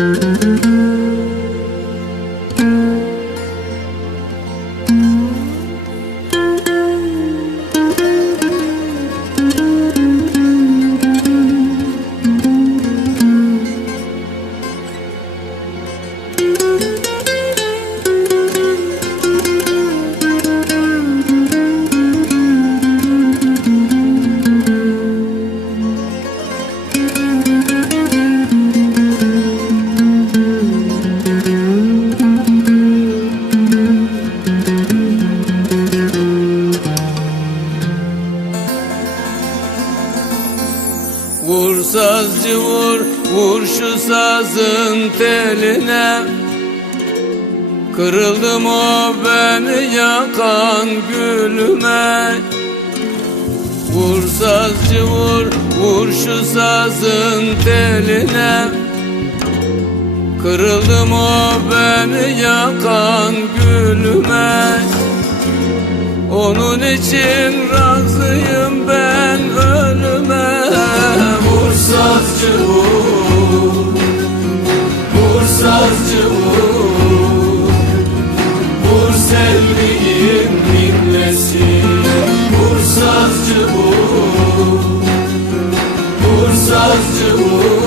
Vur sazcı vur, vur şu sazın teline. Kırıldım o beni yakan gülüme. Vur sazcı vur, vur şu sazın teline. Kırıldım o beni yakan gülüme. Onun için razıyım ben sevdiğim dinlesin Vur sazcı vur Vur sazcı vur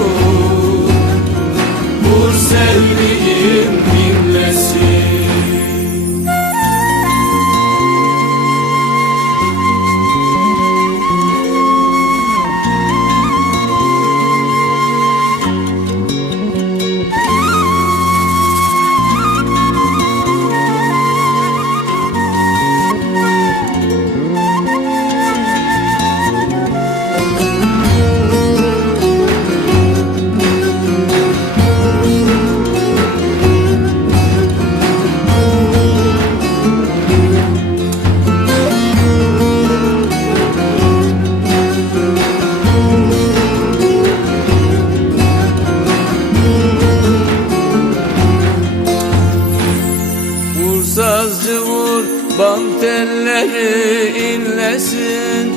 bam telleri inlesin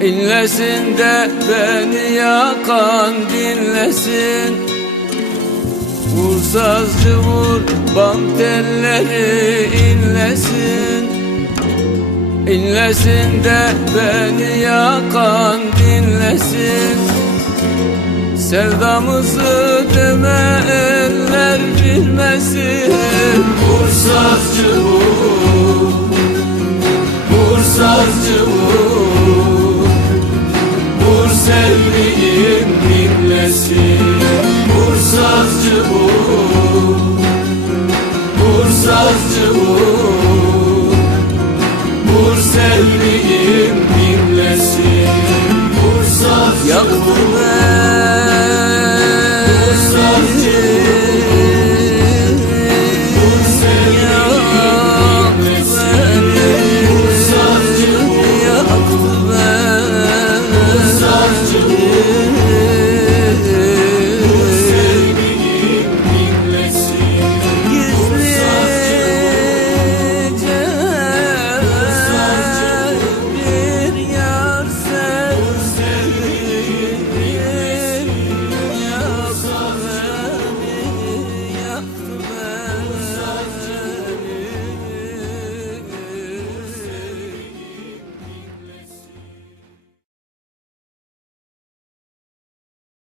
İnlesin de beni yakan dinlesin. Vur vur bam telleri inlesin İnlesin de beni yakan dinlesin Sevdamızı deme eller bilmesin. Vur sazcı vur Vur sazcı vur Vur sevdiğim dinlesin Vur sazcı vur Vur sazcı vur Vur sevdiğim ısrarcı